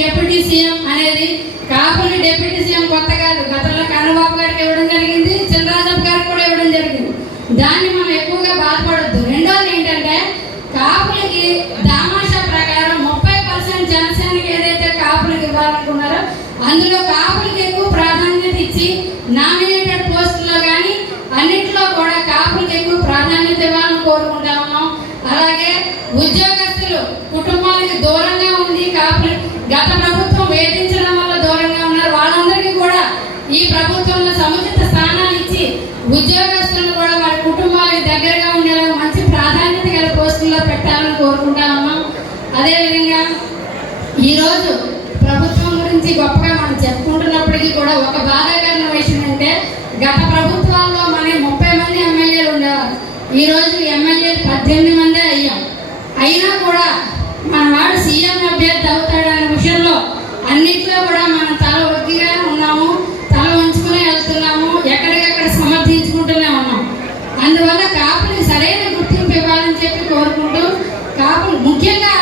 Deputy CM అనేది కాపుల్ని deputy CM కొత్త కాదు, గతంలో కన్నబాబు గారికి ఇవ్వడం జరిగింది, చంద్రరాజప్ప గారికి కూడా ఇవ్వడం జరిగింది. దాన్ని మనం ఎక్కువగా బాధపడొద్దు. రెండోది ఏంటంటే కాపులకి దామాషా ప్రకారం 30% జనసేనకి ఏదైతే కాపులకి ఇవ్వాలనుకున్నారో అందులో కాపులకి ఎక్కువ ప్రాధాన్యత ఇచ్చి నామినేటెడ్ పోస్టుల్లో కానీ అన్నింటిలో కూడా కాపులకి ఎక్కువ ప్రాధాన్యత ఇవ్వాలని కోరుకుంటా ఉన్నాం. అలాగే ఉద్యోగస్తులు కుటుంబానికి దూరంగా ఉండి కాపులు గత ప్రభుత్వం వేధించడం వల్ల దూరంగా ఉన్నారు, వాళ్ళందరికీ కూడా ఈ ప్రభుత్వంలో సముచిత స్థానాలు ఇచ్చి ఉద్యోగస్తులను కూడా వారి కుటుంబాలకు దగ్గరగా ఉండేలా మంచి ప్రాధాన్యత గల పోస్టుల్లో పెట్టాలని కోరుకుంటా ఉన్నాం. అదేవిధంగా ఈరోజు ప్రభుత్వం గురించి గొప్పగా మనం చెప్పుకుంటున్నప్పటికీ కూడా ఒక బాధాకరమైన విషయం అంటే గత ప్రభుత్వాల్లో మనకి 30 మంది ఎమ్మెల్యేలు ఉండేవారు. ఈరోజు ఎమ్మెల్యేలు 18 మందే అయ్యాం. అయినా కూడా మన వాడు సీఎం అభ్యర్థి అవుతాడనే విషయంలో అన్నింటిలో కూడా మనం తల ఒగ్గిగా ఉన్నాము, తల ఉంచుకునే వెళ్తున్నాము, ఎక్కడికక్కడ సమర్థించుకుంటూనే ఉన్నాం. అందువల్ల కాపులకు సరైన గుర్తింపు ఇవ్వాలని చెప్పి కోరుకుంటూ కాపులు ముఖ్యంగా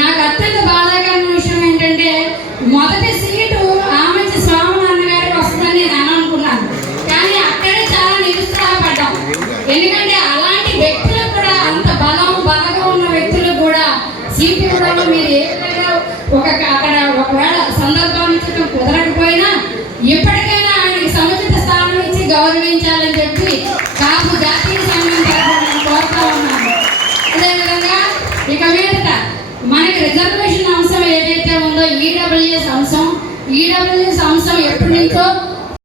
నాకు అత్యంత బాధాకరమైన విషయం ఏంటంటే మొదటి సీటు ఆమంచి స్వామినాన్న గారికి వస్తుందని నేను అనుకున్నాను, కానీ అక్కడే చాలా నిరుత్సాహపడ్డాం. ఎందుకంటే అలాంటి వ్యక్తులకు కూడా అంత బలంగా ఉన్న వ్యక్తులకు కూడా సీటు ఇవ్వడంలో మీరు ఏ విధంగా అక్కడ ఒకవేళ సందర్భాన్ని కుదరకపోయినా ఇప్పటికైనా ఆయనకి సముచిత స్థానం ఇచ్చి గౌరవించాలని చెప్పి కాపు జాతీయ సంఘం తరఫున నేను కోరుతా ఉన్నాను. అదేవిధంగా ఇక మీదట మనకి రిజర్వేషన్ అంశం ఏదైతే ఉందో ఈడబ్ల్యూఎస్ అంశం ఎప్పటి నుంచో